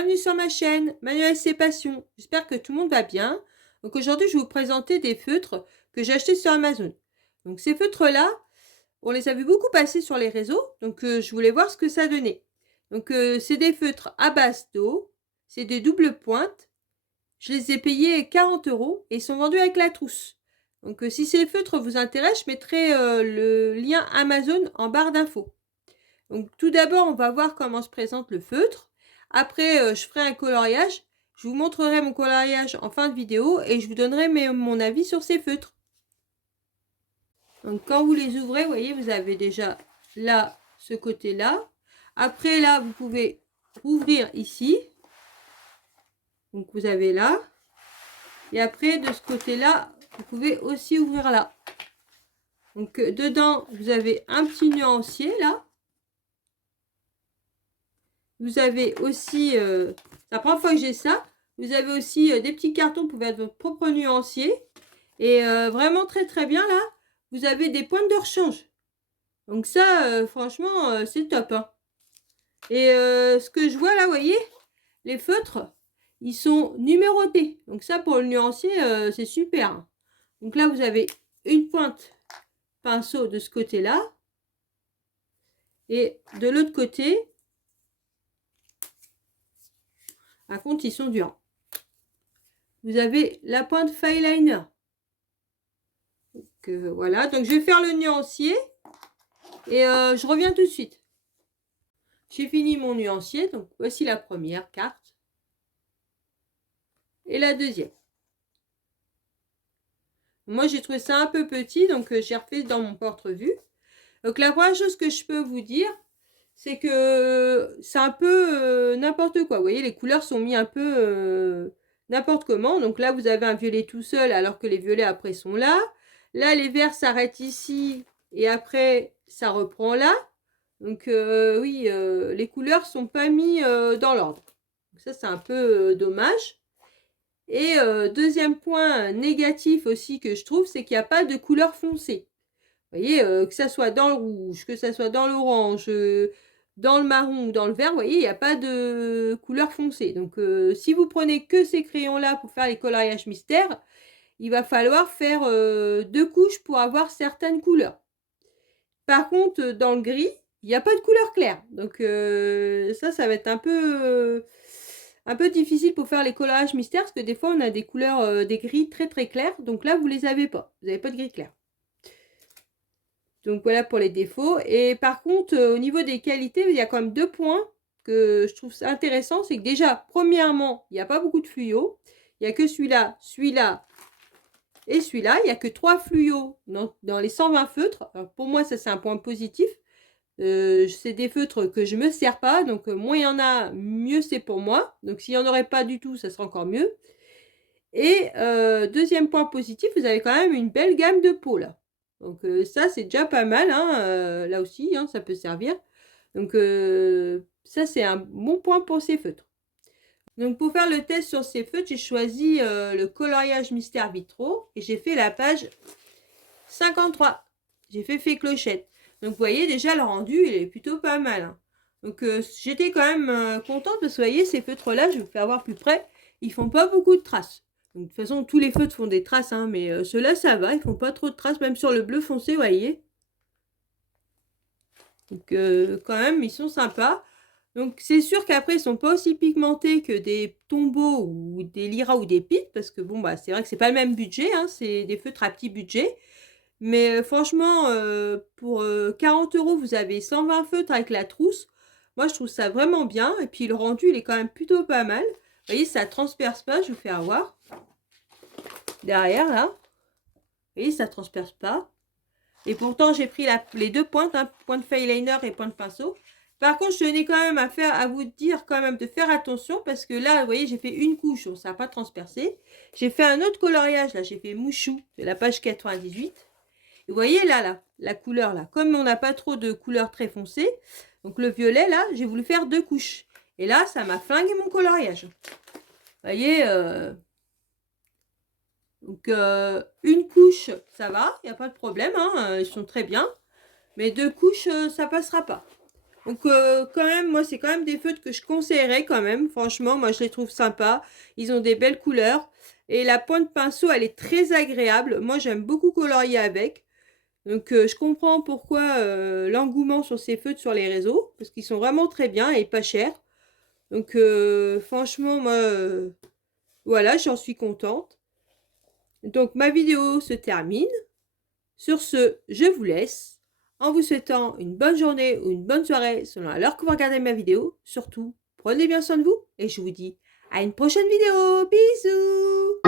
bienvenue sur ma chaîne Manuel C'est Passion. J'espère que tout le monde va bien. Donc aujourd'hui, je vais vous présenter des feutres que j'ai achetés sur Amazon. Donc ces feutres-là, on les a vu beaucoup passer sur les réseaux, donc je voulais voir ce que ça donnait. Donc c'est des feutres à base d'eau, c'est des doubles pointes. Je les ai payés 40 € et ils sont vendus avec la trousse. Donc si ces feutres vous intéressent, je mettrai le lien Amazon en barre d'infos. Donc tout d'abord, on va voir comment se présente le feutre. Après, je ferai un coloriage. Je vous montrerai mon coloriage en fin de vidéo et je vous donnerai mon avis sur ces feutres. Donc quand vous les ouvrez, vous voyez, vous avez déjà là, ce côté-là. Après là, vous pouvez ouvrir ici. Donc vous avez là. Et après, de ce côté-là, vous pouvez aussi ouvrir là. Donc dedans, vous avez un petit nuancier là. Vous avez aussi, c'est la première fois que j'ai ça, vous avez aussi des petits cartons pour faire votre propre nuancier. Et vraiment très très bien là, vous avez des pointes de rechange. Donc ça, franchement, c'est top. Hein. Et ce que je vois là, vous voyez, les feutres, ils sont numérotés. Donc ça, pour le nuancier, c'est super. Hein. Donc là, vous avez une pointe pinceau de ce côté-là. Et de l'autre côté, par contre, ils sont durs. Vous avez la pointe Fineliner. Donc voilà, donc je vais faire le nuancier et je reviens tout de suite. J'ai fini mon nuancier, donc voici la première carte et la deuxième. Moi j'ai trouvé ça un peu petit, donc j'ai refait dans mon porte-vue. Donc la première chose que je peux vous dire, c'est que c'est un peu n'importe quoi. Vous voyez, les couleurs sont mis un peu n'importe comment. Donc là, vous avez un violet tout seul, alors que les violets après sont là. Là, les verts s'arrêtent ici et après, ça reprend là. Donc oui, les couleurs sont pas mis dans l'ordre. Ça, c'est un peu dommage. Et deuxième point négatif aussi que je trouve, c'est qu'il n'y a pas de couleur foncée. Vous voyez, que ça soit dans le rouge, que ça soit dans l'orange, dans le marron ou dans le vert, vous voyez, il n'y a pas de couleur foncée. Donc, si vous prenez que ces crayons-là pour faire les coloriages mystères, il va falloir faire 2 couches pour avoir certaines couleurs. Par contre, dans le gris, il n'y a pas de couleur claire. Donc, ça va être un peu difficile pour faire les coloriages mystères, parce que des fois, on a des couleurs, des gris très très clairs. Donc là, vous ne les avez pas. Vous n'avez pas de gris clair. Donc voilà pour les défauts. Et par contre, au niveau des qualités, il y a quand même 2 points que je trouve intéressants. C'est que déjà, premièrement, il n'y a pas beaucoup de fluo. Il n'y a que celui-là, celui-là et celui-là. Il n'y a que 3 fluos dans les 120 feutres. Alors pour moi, ça c'est un point positif. C'est des feutres que je ne me sers pas. Donc moins il y en a, mieux c'est pour moi. Donc s'il n'y en aurait pas du tout, ça serait encore mieux. Et deuxième point positif, vous avez quand même une belle gamme de peau là. Donc ça, c'est déjà pas mal, hein, là aussi, hein, ça peut servir. Donc ça, c'est un bon point pour ces feutres. Donc pour faire le test sur ces feutres, j'ai choisi le coloriage mystère vitraux et j'ai fait la page 53. J'ai fait clochette. Donc vous voyez, déjà le rendu, il est plutôt pas mal. Hein. Donc j'étais quand même contente parce que vous voyez, ces feutres-là, je vais vous faire voir plus près, ils font pas beaucoup de traces. Donc, de toute façon, tous les feutres font des traces, hein, mais ceux-là, ça va, ils font pas trop de traces, même sur le bleu foncé, vous voyez. Donc, quand même, ils sont sympas. Donc, c'est sûr qu'après, ils sont pas aussi pigmentés que des tombeaux ou des lyras ou des pites, parce que bon, bah, c'est vrai que c'est pas le même budget, hein, c'est des feutres à petit budget. Mais franchement, pour 40 €, vous avez 120 feutres avec la trousse. Moi, je trouve ça vraiment bien. Et puis, le rendu, il est quand même plutôt pas mal. Vous voyez, ça transperce pas, je vous fais avoir. Derrière, là. Vous voyez, ça transperce pas. Et pourtant, j'ai pris les 2 pointes, hein, pointe fineliner et pointe pinceau. Par contre, je tenais quand même à vous dire quand même de faire attention parce que là, vous voyez, j'ai fait une couche, donc ça n'a pas transpercé. J'ai fait un autre coloriage, là, j'ai fait mouchou de la page 98. Et vous voyez là, la couleur là, comme on n'a pas trop de couleurs très foncées, donc le violet là, j'ai voulu faire 2 couches. Et là, ça m'a flingué mon coloriage. Vous voyez, donc une couche, ça va, il n'y a pas de problème, hein, ils sont très bien. Mais 2 couches, ça passera pas. Donc quand même, moi c'est quand même des feutres que je conseillerais quand même. Franchement, moi je les trouve sympas. Ils ont des belles couleurs. Et la pointe pinceau, elle est très agréable. Moi j'aime beaucoup colorier avec. Donc je comprends pourquoi l'engouement sur ces feutres sur les réseaux. Parce qu'ils sont vraiment très bien et pas chers. Donc franchement, moi, voilà, j'en suis contente. Donc ma vidéo se termine. Sur ce, je vous laisse en vous souhaitant une bonne journée ou une bonne soirée selon l'heure que vous regardez ma vidéo. Surtout, prenez bien soin de vous et je vous dis à une prochaine vidéo. Bisous!